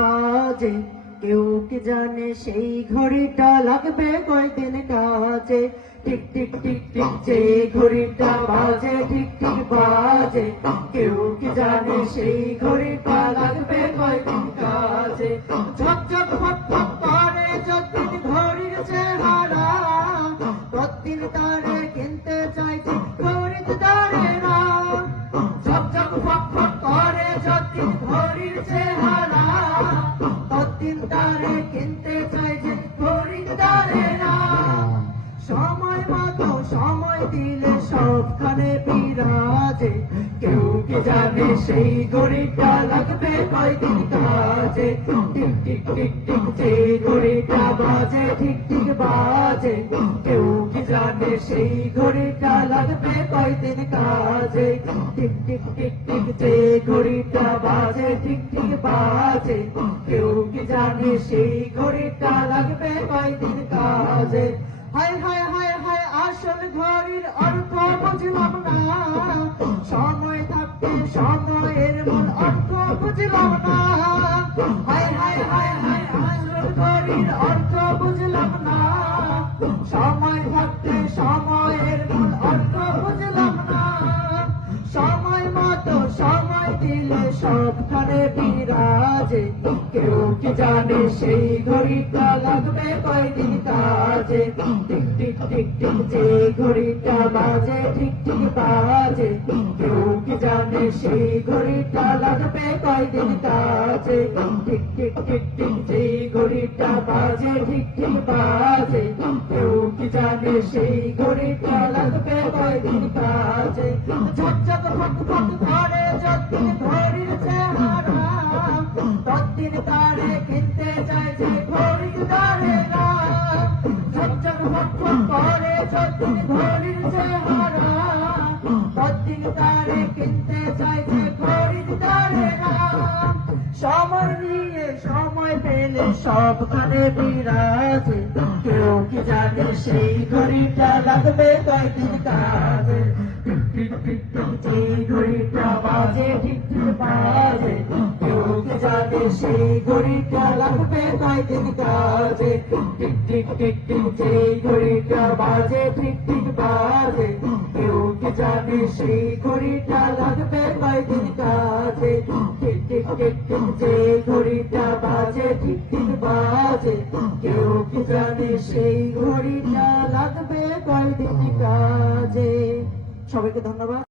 বাজে কেউ কি জানে সেই ঘড়িটা লাগবে কয়দিন কাজে টিক টিক টিক টিক যে ঘড়িটা বাজে টিক টিক বাজে কেউ কি জানে সেই ঘড়িটা লাগবে কয়দিন কাজে ঝকঝক ফক ফক করে যতদিন ঘড়ির চেহারা ততদিন তারে কিনতে চাইছে খরিদ্দারেরা ঝকঝক ফক ফক করে যতদিন ঘড়ির চেহারা ততদিন তারে কিনতে চাইছে খরিদ্দারেরা সময় মতো সময় দিলে সবখানে বিরাজে কেউ কি জানে সেই ঘড়িটা লাগবে কয়দিন কাজে টিক টিক টিক টিক যে ঘড়িটা বাজে ঠিক ঠিক বাজে কেউ কি জানে সেই ঘড়িটা লাগবে কয়দিন কাজে টিক টিক টিক টিক যে ঘড়িটা বাজে ঠিক ঠিক বাজে কেউ কি জানে সেই ঘড়িটা লাগবে কয়দিন কাজে হায় হায় হায় হায় আসল ঘড়ির অর্থ বুঝলাম না সময় থাকতে সময়ের মূল অর্থ বুঝলাম না হায় হায় হায় হায় আসল ঘড়ির অর্থ বুঝলাম না সময় থাকতে সময়ের মূল অর্থ বুঝলাম না সময় মতো সময় দিলে সবখানে বিরাজে কেউ কি জানে সেই ঘড়িটা লাগবে কয়দিন কাজে টিক টিক টিক টিক যে ঘড়িটা বাজে ঠিক ঠিক বাজে কেউ কি জানে সেই ঘড়িটা লাগবে কয়দিন কাজে টিক টিক টিক টিক যে ঘড়িটা বাজে ঠিক ঠিক বাজে কেউ কি জানে সেই ঘড়িটা লাগবে কয়দিন কাজে ঝকঝক ফক ফক করে যতদিন ঘড়ির চেহারা ততদিন তারে কিনতে চাইছে খরিদ্দারেরা ঝকঝক ফক ফক করে যতদিন ঘড়ির চেহারা ততদিন তারে কিনতে চাইছে খরিদ্দারেরা সময় নিয়ে সময় পেলে সবখানে বিরাজে কেউ কি জানে সেই ঘড়িটা লাগবে কয়দিন কাজে টিক টিক টিক টিক যে ঘড়িটা বাজে ঠিক ঠিক বাজে কেউ কি জানে সেই ঘড়িটা লাগবে কয়দিন কাজে টিক টিক টিক টিক যে ঘড়িটা বাজে ঠিক ঠিক বাজে কেউ কি জানে সেই ঘড়িটা লাগবে কয়দিন কাজে টিক টিক টিক টিক যে ঘড়িটা বাজে ঠিক ঠিক বাজে কেউ কি জানে সেই ঘড়িটা লাগবে কয়দিন কাজে। সবাইকে ধন্যবাদ।